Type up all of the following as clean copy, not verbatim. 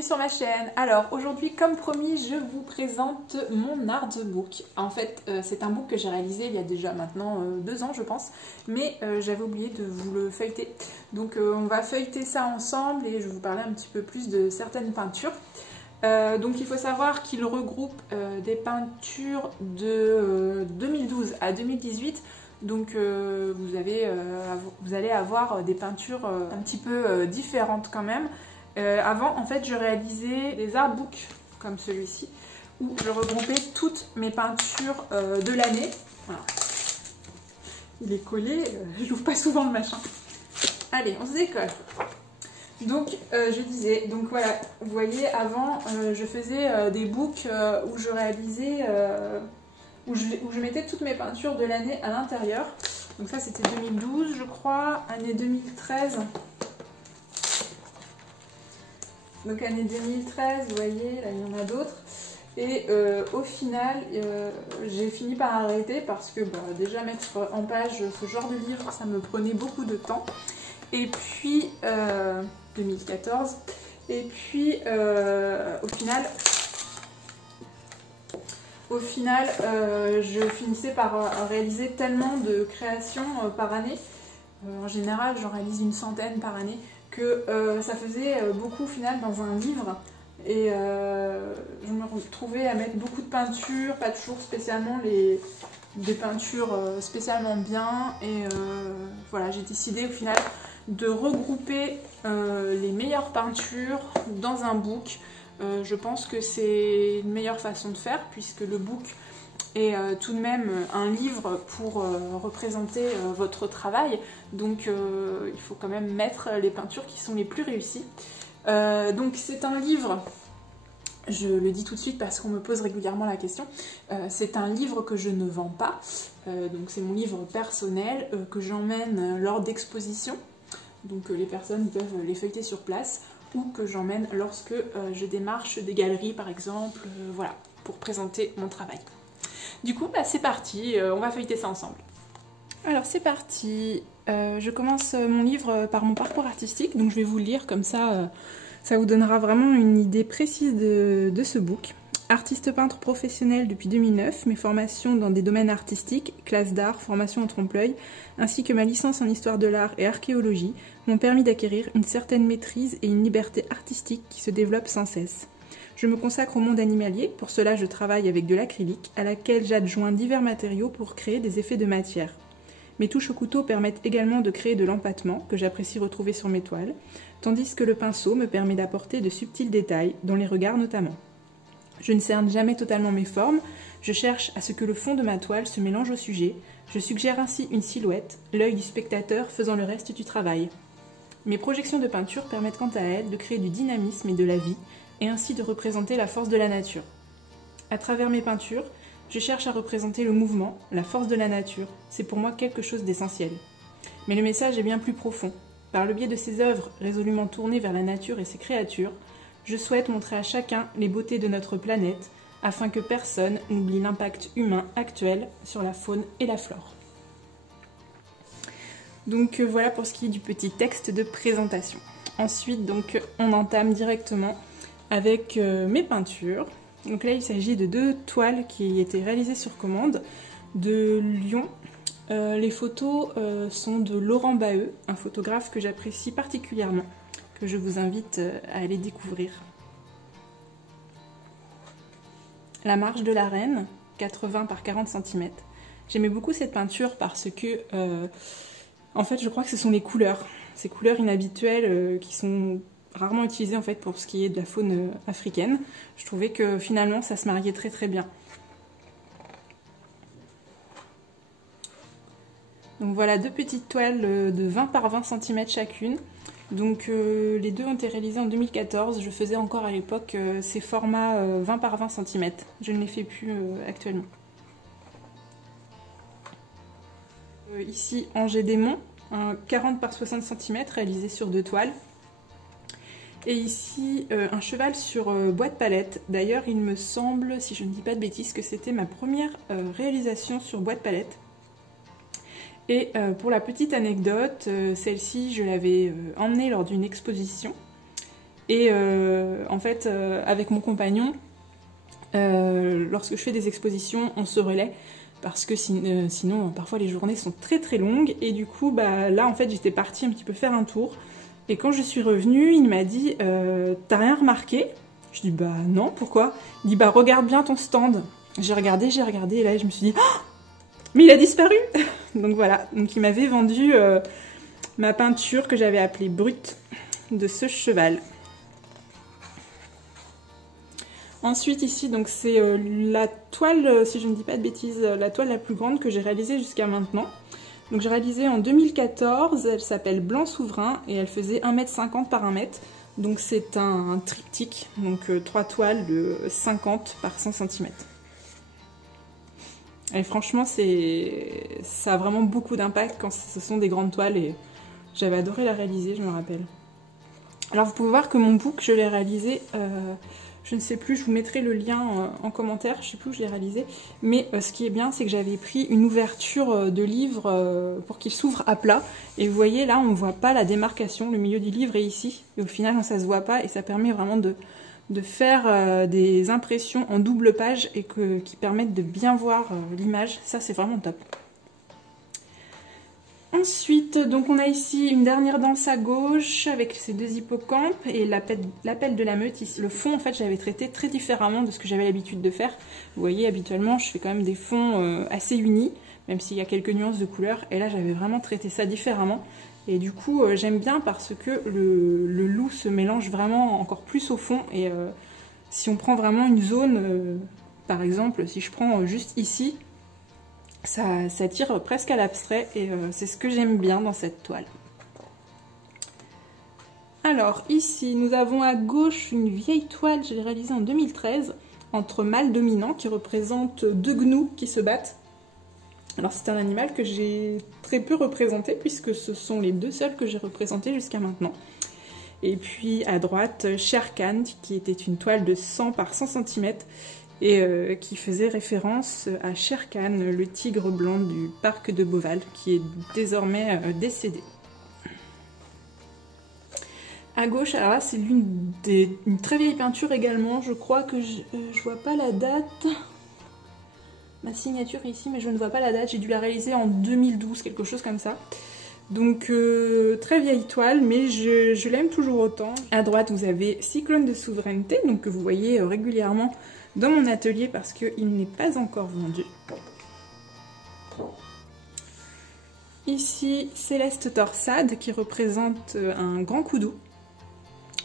bienvenue sur ma chaîne. Alors aujourd'hui, comme promis, je vous présente mon artbook. En fait, c'est un book que j'ai réalisé il y a déjà maintenant 2 ans je pense, mais j'avais oublié de vous le feuilleter. Donc on va feuilleter ça ensemble et je vais vous parler un petit peu plus de certaines peintures. Donc il faut savoir qu'il regroupe des peintures de 2012 à 2018. Donc vous allez avoir des peintures un petit peu différentes quand même. Avant, en fait, je réalisais des artbooks comme celui-ci, où je regroupais toutes mes peintures de l'année. Voilà. Il est collé, je l'ouvre pas souvent le machin. Allez, on se décolle. Donc, je disais, donc voilà, vous voyez, avant, je faisais des books où je réalisais, où je mettais toutes mes peintures de l'année à l'intérieur. Donc ça, c'était 2012, je crois, année 2013. Donc année 2013, vous voyez, là il y en a d'autres. Et au final, j'ai fini par arrêter parce que déjà mettre en page ce genre de livre, ça me prenait beaucoup de temps. Et puis, 2014, et puis au final, je finissais par réaliser tellement de créations par année. En général, j'en réalise une centaine par année, que ça faisait beaucoup au final dans un livre. Et je me retrouvais à mettre beaucoup de peintures, pas toujours spécialement des peintures spécialement bien. Et voilà, j'ai décidé au final de regrouper les meilleures peintures dans un book. Je pense que c'est une meilleure façon de faire, puisque le book est tout de même un livre pour représenter votre travail. Donc il faut quand même mettre les peintures qui sont les plus réussies. Donc c'est un livre, je le dis tout de suite parce qu'on me pose régulièrement la question, c'est un livre que je ne vends pas. Donc c'est mon livre personnel que j'emmène lors d'expositions. Donc les personnes peuvent les feuilleter sur place, ou que j'emmène lorsque je démarche des galeries par exemple, voilà, pour présenter mon travail. Du coup, c'est parti, on va feuilleter ça ensemble. Alors c'est parti, je commence mon livre par mon parcours artistique, donc je vais vous le lire comme ça, ça vous donnera vraiment une idée précise de ce book. Artiste peintre professionnel depuis 2009, mes formations dans des domaines artistiques, classe d'art, formation en trompe-l'œil, ainsi que ma licence en histoire de l'art et archéologie m'ont permis d'acquérir une certaine maîtrise et une liberté artistique qui se développe sans cesse. Je me consacre au monde animalier, pour cela je travaille avec de l'acrylique, à laquelle j'adjoins divers matériaux pour créer des effets de matière. Mes touches au couteau permettent également de créer de l'empattement, que j'apprécie retrouver sur mes toiles, tandis que le pinceau me permet d'apporter de subtils détails, dans les regards notamment. Je ne cerne jamais totalement mes formes, je cherche à ce que le fond de ma toile se mélange au sujet, je suggère ainsi une silhouette, l'œil du spectateur faisant le reste du travail. Mes projections de peinture permettent quant à elles de créer du dynamisme et de la vie, et ainsi de représenter la force de la nature. À travers mes peintures, je cherche à représenter le mouvement, la force de la nature, c'est pour moi quelque chose d'essentiel. Mais le message est bien plus profond. Par le biais de ces œuvres résolument tournées vers la nature et ses créatures, je souhaite montrer à chacun les beautés de notre planète, afin que personne n'oublie l'impact humain actuel sur la faune et la flore. Donc voilà pour ce qui est du petit texte de présentation. Ensuite, donc, on entame directement avec mes peintures. Donc là, il s'agit de 2 toiles qui étaient réalisées sur commande de Lyon. Les photos sont de Laurent Baheux, un photographe que j'apprécie particulièrement, que je vous invite à aller découvrir. La marche de la reine, 80 par 40 cm. J'aimais beaucoup cette peinture parce que, en fait, je crois que ce sont les couleurs. Ces couleurs inhabituelles qui sont rarement utilisées en fait pour ce qui est de la faune africaine. Je trouvais que finalement ça se mariait très très bien. Donc voilà 2 petites toiles de 20 par 20 cm chacune. Donc les 2 ont été réalisées en 2014. Je faisais encore à l'époque ces formats 20 par 20 cm. Je ne les fais plus actuellement. Ici Angers Démon, un 40 par 60 cm réalisé sur 2 toiles. Et ici un cheval sur bois de palette. D'ailleurs il me semble, si je ne dis pas de bêtises, que c'était ma première réalisation sur bois de palette. Et pour la petite anecdote, celle-ci je l'avais emmenée lors d'une exposition Et en fait, avec mon compagnon, lorsque je fais des expositions, on se relaie parce que sinon, parfois les journées sont très très longues. Et du coup, là, en fait, j'étais partie un petit peu faire un tour. Et quand je suis revenue, il m'a dit « T'as rien remarqué ?» Je dis « Bah non, pourquoi ?» Il dit « Bah regarde bien ton stand. » J'ai regardé, et là je me suis dit oh, « Mais il a disparu !» Donc voilà, donc il m'avait vendu ma peinture que j'avais appelée Brute de ce cheval. Ensuite ici, donc c'est la toile, si je ne dis pas de bêtises, la toile la plus grande que j'ai réalisée jusqu'à maintenant. Donc j'ai réalisé en 2014, elle s'appelle Blanc Souverain et elle faisait 1,50 m par 1 m. Donc c'est un triptyque, donc 3 toiles de 50 par 100 cm. Et franchement, ça a vraiment beaucoup d'impact quand ce sont des grandes toiles et j'avais adoré la réaliser, je me rappelle. Alors vous pouvez voir que mon book, je l'ai réalisé, je ne sais plus, je vous mettrai le lien en commentaire, je ne sais plus où je l'ai réalisé. Mais ce qui est bien, c'est que j'avais pris une ouverture de livre pour qu'il s'ouvre à plat. Et vous voyez, là, on ne voit pas la démarcation, le milieu du livre est ici. Et au final, ça ne se voit pas et ça permet vraiment de faire des impressions en double page et qui permettent de bien voir l'image. Ça, c'est vraiment top. Ensuite, donc on a ici une dernière danse à gauche avec ces 2 hippocampes et l'appel de la meute ici. Le fond, en fait, j'avais traité très différemment de ce que j'avais l'habitude de faire. Vous voyez, habituellement, je fais quand même des fonds assez unis, même s'il y a quelques nuances de couleurs. Et là, j'avais vraiment traité ça différemment. Et du coup, j'aime bien parce que le loup se mélange vraiment encore plus au fond. Et si on prend vraiment une zone, par exemple, si je prends juste ici, ça tire presque à l'abstrait et c'est ce que j'aime bien dans cette toile. Alors ici nous avons à gauche une vieille toile, je l'ai réalisée en 2013, entre mâles dominants qui représentent 2 gnous qui se battent. Alors c'est un animal que j'ai très peu représenté puisque ce sont les 2 seuls que j'ai représentés jusqu'à maintenant. Et puis à droite, Shere Khan qui était une toile de 100 par 100 cm. Et qui faisait référence à Shere Khan, le tigre blanc du parc de Beauval, qui est désormais décédé. À gauche, alors là, c'est une très vieille peinture également. Je crois que je vois pas la date. Ma signature est ici, mais je ne vois pas la date. J'ai dû la réaliser en 2012, quelque chose comme ça. Donc très vieille toile, mais je l'aime toujours autant. À droite, vous avez Cyclone de souveraineté, donc que vous voyez régulièrement dans mon atelier parce qu'il n'est pas encore vendu. Ici, Céleste Torsade qui représente un grand coudou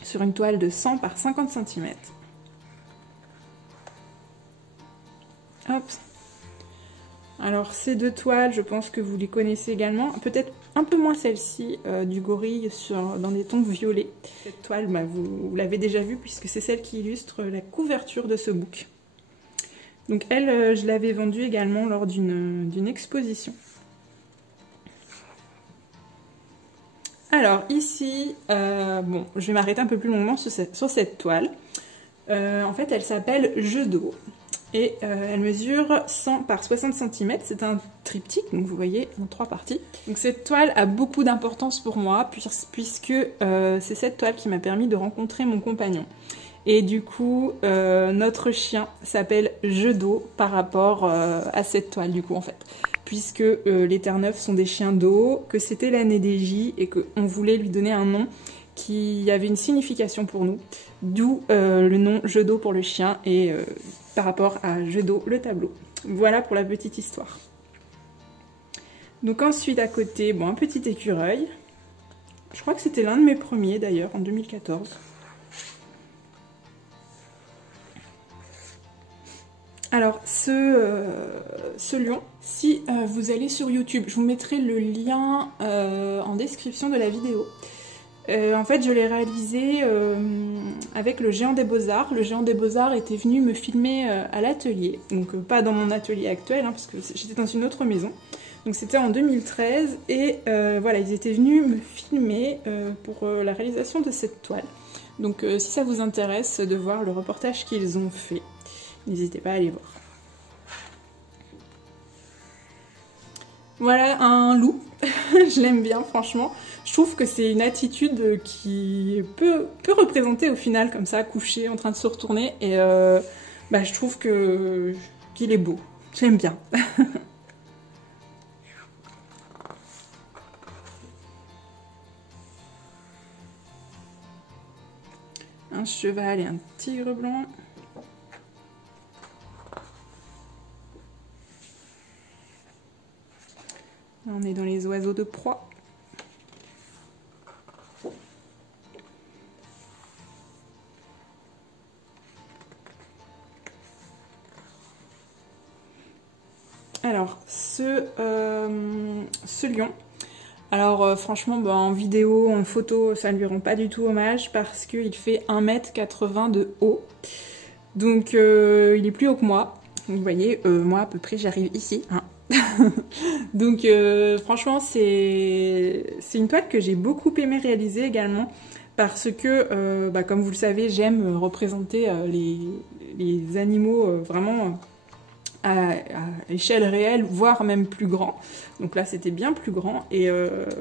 sur une toile de 100 par 50 cm. Hop. Alors ces 2 toiles, je pense que vous les connaissez également, peut-être un peu moins celle-ci du gorille dans des tons violets. Cette toile, vous l'avez déjà vue puisque c'est celle qui illustre la couverture de ce book. Donc elle, je l'avais vendue également lors d'une exposition. Alors ici, bon, je vais m'arrêter un peu plus longuement sur cette toile. En fait, elle s'appelle Jeu d'eau. Et elle mesure 100 par 60 cm, c'est un triptyque, donc vous voyez, en 3 parties. Donc cette toile a beaucoup d'importance pour moi, puisque c'est cette toile qui m'a permis de rencontrer mon compagnon. Et du coup, notre chien s'appelle Jeu d'eau par rapport à cette toile, du coup, en fait. Puisque les Terre-Neuve sont des chiens d'eau, que c'était l'année des J, et qu'on voulait lui donner un nom qui avait une signification pour nous, d'où le nom Jeu d'eau pour le chien, et par rapport à Jeu d'eau, le tableau. Voilà pour la petite histoire. Donc ensuite, à côté, bon, un petit écureuil. Je crois que c'était l'un de mes premiers, d'ailleurs, en 2014. Alors, ce lion, si vous allez sur YouTube, je vous mettrai le lien en description de la vidéo. En fait, je l'ai réalisé avec le Géant des Beaux-Arts. Le Géant des Beaux-Arts était venu me filmer à l'atelier. Donc, pas dans mon atelier actuel, hein, parce que j'étais dans une autre maison. Donc, c'était en 2013. Et voilà, ils étaient venus me filmer pour la réalisation de cette toile. Donc, si ça vous intéresse de voir le reportage qu'ils ont fait, n'hésitez pas à aller voir. Voilà un loup. Je l'aime bien, franchement. Je trouve que c'est une attitude qui peut représenter au final, comme ça, couché, en train de se retourner. Et je trouve qu'il est beau. J'aime bien. Un cheval et un tigre blanc. Là, on est dans les oiseaux de proie. Alors, ce lion, alors franchement, en vidéo, en photo, ça ne lui rend pas du tout hommage parce qu'il fait 1,80 m de haut. Donc, il est plus haut que moi. Vous voyez, moi à peu près, j'arrive ici. Hein. Donc, franchement, c'est une toile que j'ai beaucoup aimé réaliser également parce que, comme vous le savez, j'aime représenter les animaux vraiment à échelle réelle, voire même plus grand. Donc là, c'était bien plus grand et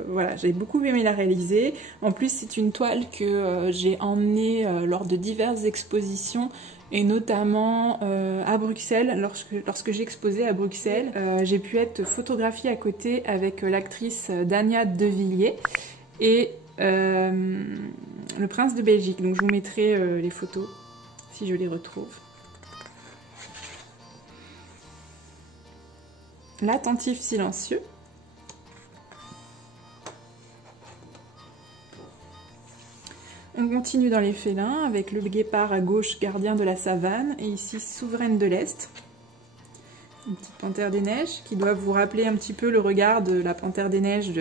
voilà, j'ai beaucoup aimé la réaliser. En plus, c'est une toile que j'ai emmenée lors de diverses expositions et notamment à Bruxelles, lorsque j'ai exposé à Bruxelles. J'ai pu être photographiée à côté avec l'actrice Dania De Villiers et le prince de Belgique. Donc je vous mettrai les photos si je les retrouve. L'attentif silencieux. On continue dans les félins avec le guépard à gauche, gardien de la savane, et ici souveraine de l'Est. Une petite panthère des neiges qui doit vous rappeler un petit peu le regard de la panthère des neiges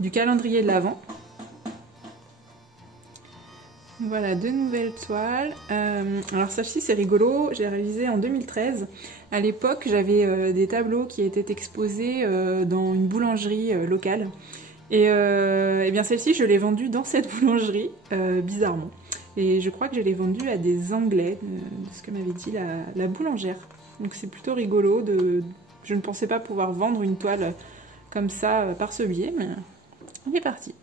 du calendrier de l'Avent. Voilà, deux nouvelles toiles. Alors celle-ci c'est rigolo, j'ai réalisé en 2013. À l'époque j'avais des tableaux qui étaient exposés dans une boulangerie locale. Et bien celle-ci je l'ai vendue dans cette boulangerie, bizarrement. Et je crois que je l'ai vendue à des Anglais, de ce que m'avait dit la boulangère. Donc c'est plutôt rigolo, je ne pensais pas pouvoir vendre une toile comme ça par ce biais, mais on est parti.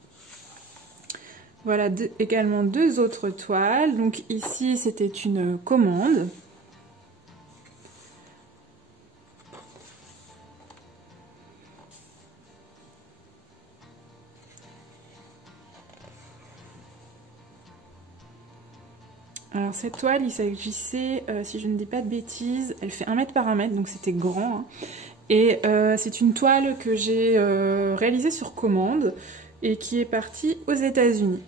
Voilà également deux autres toiles. Donc ici c'était une commande. Alors cette toile, il s'agissait, si je ne dis pas de bêtises, elle fait 1 m par 1 m, donc c'était grand. Hein. Et c'est une toile que j'ai réalisée sur commande et qui est partie aux États-Unis.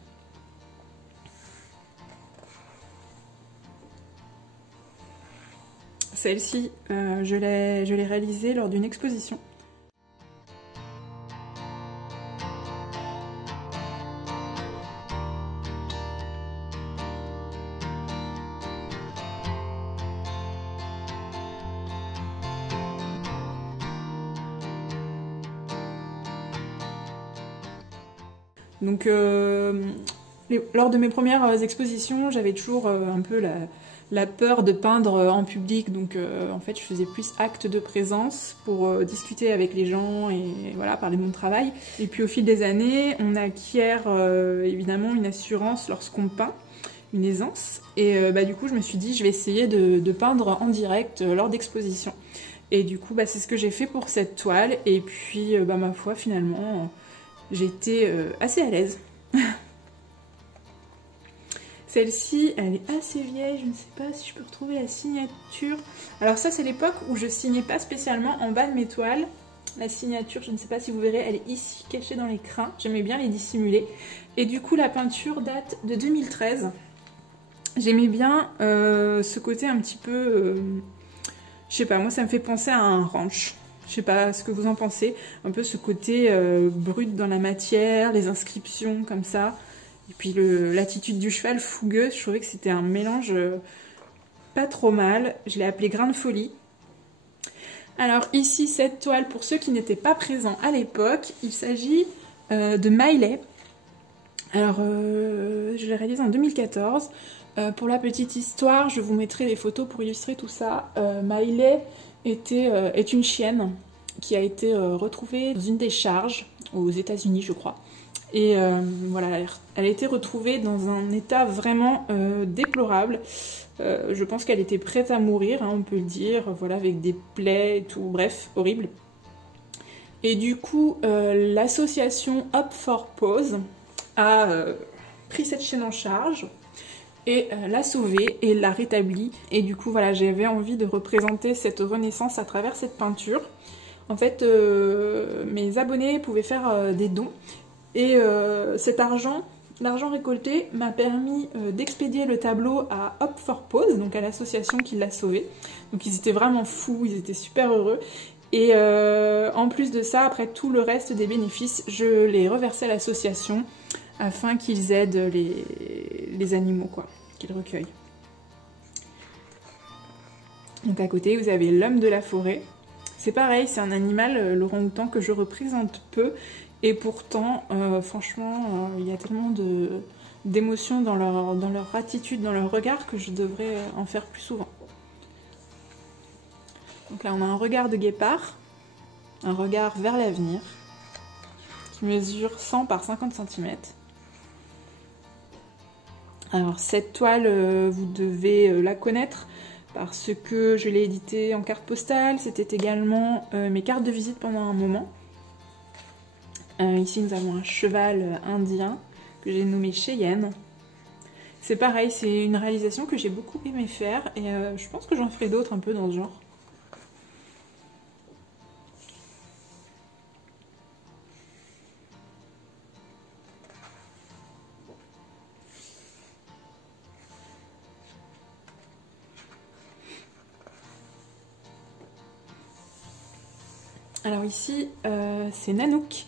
Celle-ci, je l'ai réalisée lors d'une exposition. Donc, lors de mes premières expositions, j'avais toujours un peu la peur de peindre en public. Donc, en fait, je faisais plus acte de présence pour discuter avec les gens et voilà, parler de mon travail. Et puis, au fil des années, on acquiert évidemment une assurance lorsqu'on peint, une aisance. Et du coup, je me suis dit, je vais essayer de peindre en direct lors d'expositions. Et du coup, c'est ce que j'ai fait pour cette toile. Et puis, ma foi, finalement... J'étais assez à l'aise. Celle-ci, elle est assez vieille, je ne sais pas si je peux retrouver la signature. Alors ça, c'est l'époque où je signais pas spécialement en bas de mes toiles. La signature, je ne sais pas si vous verrez, elle est ici, cachée dans les crins. J'aimais bien les dissimuler. Et du coup, la peinture date de 2013. J'aimais bien ce côté un petit peu... je sais pas, moi ça me fait penser à un ranch. Je sais pas ce que vous en pensez, un peu ce côté brut dans la matière, les inscriptions comme ça, et puis l'attitude du cheval fougueuse, je trouvais que c'était un mélange pas trop mal. Je l'ai appelé Grain de folie. Alors ici, cette toile, pour ceux qui n'étaient pas présents à l'époque, il s'agit de Miley. Alors, je l'ai réalisée en 2014. Pour la petite histoire, je vous mettrai des photos pour illustrer tout ça. Miley est une chienne qui a été retrouvée dans une décharge aux États-Unis, je crois. Et voilà, elle a été retrouvée dans un état vraiment déplorable. Je pense qu'elle était prête à mourir, hein, on peut le dire, voilà, avec des plaies et tout, bref, horrible. Et du coup, l'association Up for Pause a pris cette chienne en charge et l'a sauvée et l'a rétablie. Et du coup, voilà, j'avais envie de représenter cette renaissance à travers cette peinture. En fait, mes abonnés pouvaient faire des dons. Et cet argent, l'argent récolté m'a permis d'expédier le tableau à Up for Pause, donc à l'association qui l'a sauvé. Donc ils étaient vraiment fous, ils étaient super heureux. Et en plus de ça, après tout le reste des bénéfices, je les reversais à l'association afin qu'ils aident les animaux, quoi, qu'ils recueillent. Donc à côté, vous avez l'homme de la forêt. C'est pareil, c'est un animal, l'orang-outan, que je représente peu. Et pourtant, franchement, il y a tellement d'émotions dans leur attitude, dans leur regard, que je devrais en faire plus souvent. Donc là, on a un regard de guépard, un regard vers l'avenir, qui mesure 100 par 50 cm. Alors cette toile, vous devez la connaître parce que je l'ai éditée en carte postale. C'était également mes cartes de visite pendant un moment. Ici, nous avons un cheval indien que j'ai nommé Cheyenne. C'est pareil, c'est une réalisation que j'ai beaucoup aimé faire et je pense que j'en ferai d'autres un peu dans ce genre. Alors ici, c'est Nanook,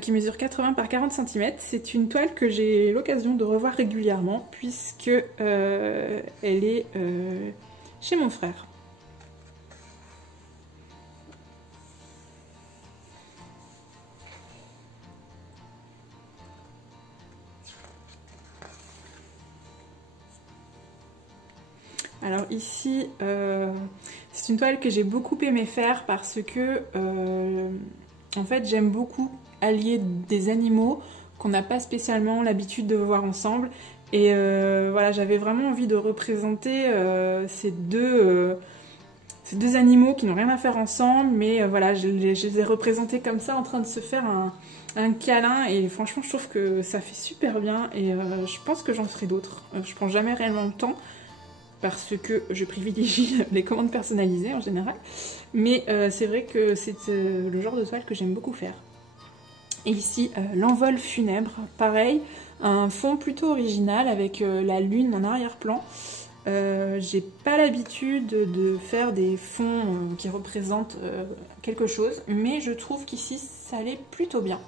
qui mesure 80 par 40 cm. C'est une toile que j'ai l'occasion de revoir régulièrement, puisque elle est chez mon frère. Alors ici, c'est une toile que j'ai beaucoup aimé faire parce que, en fait, j'aime beaucoup allier des animaux qu'on n'a pas spécialement l'habitude de voir ensemble. Et voilà, j'avais vraiment envie de représenter ces deux animaux qui n'ont rien à faire ensemble, mais voilà, je les ai représentés comme ça, en train de se faire un câlin. Et franchement, je trouve que ça fait super bien et je pense que j'en ferai d'autres. Je prends jamais réellement le temps, parce que je privilégie les commandes personnalisées en général. Mais c'est vrai que c'est le genre de toile que j'aime beaucoup faire. Et ici, l'envol funèbre, pareil, un fond plutôt original avec la lune en arrière-plan. J'ai pas l'habitude de faire des fonds qui représentent quelque chose, mais je trouve qu'ici, ça allait plutôt bien.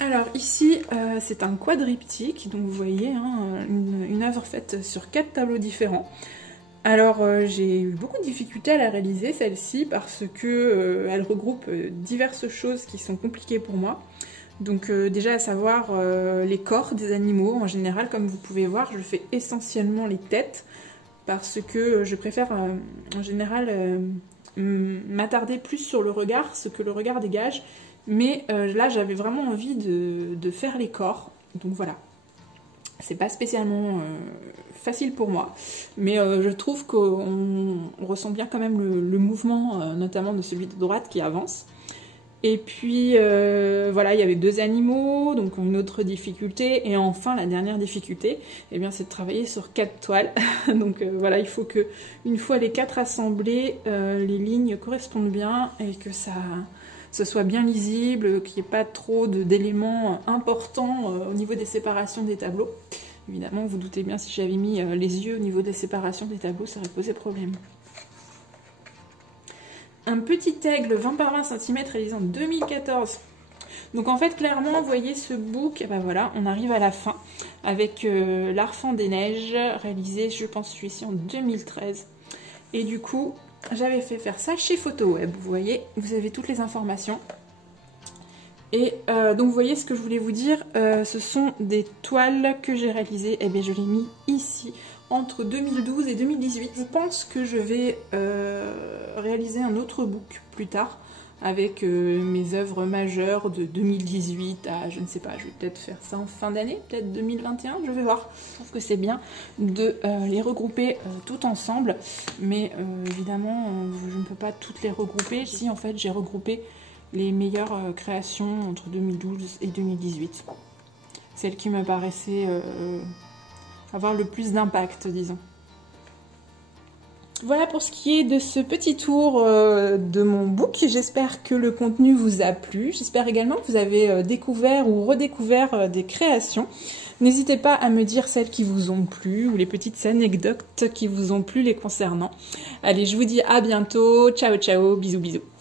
Alors ici, c'est un quadriptyque, donc vous voyez, hein, une œuvre faite sur 4 tableaux différents. Alors j'ai eu beaucoup de difficultés à la réaliser, celle-ci, parce que elle regroupe diverses choses qui sont compliquées pour moi. Donc déjà à savoir les corps des animaux en général, comme vous pouvez voir, je fais essentiellement les têtes, parce que je préfère en général m'attarder plus sur le regard, ce que le regard dégage. Mais là, j'avais vraiment envie de faire les corps. Donc voilà. C'est pas spécialement facile pour moi. Mais je trouve qu'on ressent bien quand même le mouvement, notamment de celui de droite qui avance. Et puis voilà, il y avait 2 animaux, donc une autre difficulté. Et enfin, la dernière difficulté, eh bien, c'est de travailler sur 4 toiles. Donc voilà, il faut que, une fois les 4 assemblées, les lignes correspondent bien et que ce soit bien lisible, qu'il n'y ait pas trop d'éléments importants au niveau des séparations des tableaux. Évidemment, vous vous doutez bien, si j'avais mis les yeux au niveau des séparations des tableaux, ça aurait posé problème. Un petit aigle 20 par 20 cm réalisé en 2014. Donc en fait, clairement, vous voyez ce book, et ben voilà, on arrive à la fin avec l'Arfan des Neiges, réalisé, je pense, celui-ci en 2013. Et du coup, j'avais fait faire ça chez PhotoWeb, vous voyez, vous avez toutes les informations. Et donc vous voyez ce que je voulais vous dire, ce sont des toiles que j'ai réalisées, et bien je l'ai mis ici entre 2012 et 2018. Je pense que je vais réaliser un autre book plus tard avec mes œuvres majeures de 2018 à, je ne sais pas, je vais peut-être faire ça en fin d'année, peut-être 2021, je vais voir. Je trouve que c'est bien de les regrouper tout ensemble, mais évidemment, je ne peux pas toutes les regrouper. Ici, en fait, j'ai regroupé les meilleures créations entre 2012 et 2018. Celles qui me paraissaient avoir le plus d'impact, disons. Voilà pour ce qui est de ce petit tour de mon book. J'espère que le contenu vous a plu. J'espère également que vous avez découvert ou redécouvert des créations. N'hésitez pas à me dire celles qui vous ont plu ou les petites anecdotes qui vous ont plu les concernant. Allez, je vous dis à bientôt. Ciao, ciao, bisous, bisous.